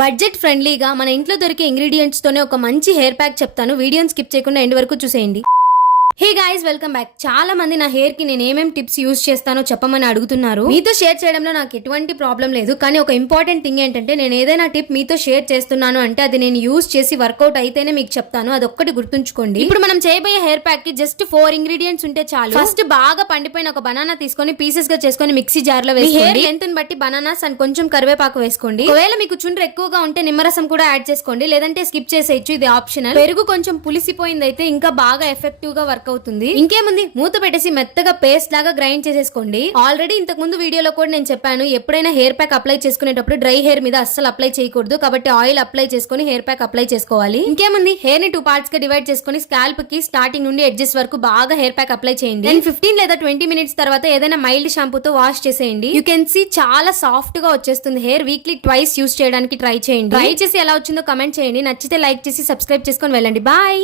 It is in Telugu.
బడ్జెట్ ఫ్రెండ్లీగా మన ఇంట్లో దొరికే ఇంగ్రీడియంట్స్ తోనే ఒక మంచి హెయిర్ ప్యాక్ చెప్తాను. వీడియోని స్కిప్ చేయకుండా ఎండ్ వరకు చూసేయండి. Hey guys, welcome back. చాలా మంది నా హెయిర్ కి నేను ఏమేం టిప్స్ యూజ్ చేస్తానో చెప్పమని అడుగుతున్నారు. మీతో షేర్ చేయడంలో నాకు ఎటువంటి ప్రాబ్లం లేదు, కానీ ఒక ఇంపార్టెంట్ థింగ్ ఏంటంటే నేను ఏదైనా టిప్ మీతో షేర్ చేస్తున్నాను అంటే అది నేను యూజ్ చేసి వర్కౌట్ అయితేనే మీకు చెప్తాను. అదొక్కటి గుర్తుంచుకోండి. ఇప్పుడు మనం చేయబోయే హెయిర్ ప్యాక్ కి జస్ట్ 4 ఇంగ్రీడియంట్స్ ఉంటే చాలు. ఫస్ట్ బాగా పండిపోయిన ఒక బనానా తీసుకొని పీసెస్ గా చేసుకొని మిక్సీ జార్ లో వేసుకోండి. హెయిర్ లెంత్ ని బట్టి బనానాస్ అండ్ కొంచెం కరివేపాకు వేసుకోండి. ఒకవేళ మీకు చుండ్రు ఎక్కువగా ఉంటే నిమ్మరసం కూడా యాడ్ చేసుకోండి, లేదంటే స్కిప్ చేసేయచ్చు, ఇది ఆప్షనల్. పెరుగు కొంచెం పులిసిపోయింది అయితే ఇంకా బాగా ఎఫెక్టివ్ గా వర్క్ అవుతుంది. ఇంకేముంది, మూత పెట్టేసి మెత్తగా పేస్ట్ లాగా గ్రైండ్ చేసేసుకోండి. ఆల్రెడీ ఇంతకు ముందు వీడియోలో కూడా నేను చెప్పాను, ఎప్పుడైనా హెయిర్ ప్యాక్ అప్లై చేసుకునేటప్పుడు డ్రై హెయిర్ మీద అస్సలు అప్లై చేయకూడదు, కాబట్టి ఆయిల్ అప్లై చేసుకుని హెయిర్ ప్యాక్ అప్లై చేసుకోవాలి. ఇంకేముంది, హెయిర్ ని 2 పార్ట్స్ గా డివైడ్ చేసుకుని స్కాల్ప్ కి స్టార్టింగ్ నుండి ఎడ్జెస్ వరకు బాగా హెయిర్ ప్యాక్ అప్లై చేయండి. 15 లేదా 20 మినిట్స్ తర్వాత ఏదైనా మైల్డ్ షాంపూతో వాష్ చేసేయండి. యూ కెన్ సీ చాలా సాఫ్ట్ గా వచ్చేస్తుంది హెయిర్. వీక్లీ ట్వైస్ యూస్ చేయడానికి ట్రై చేయండి. ట్రై చేసి ఎలా వచ్చిందో కమెంట్ చేయండి. నచ్చితే లైక్ చేసి సబ్స్క్రైబ్ చేసుకొని వెళ్ళండి. బాయ్.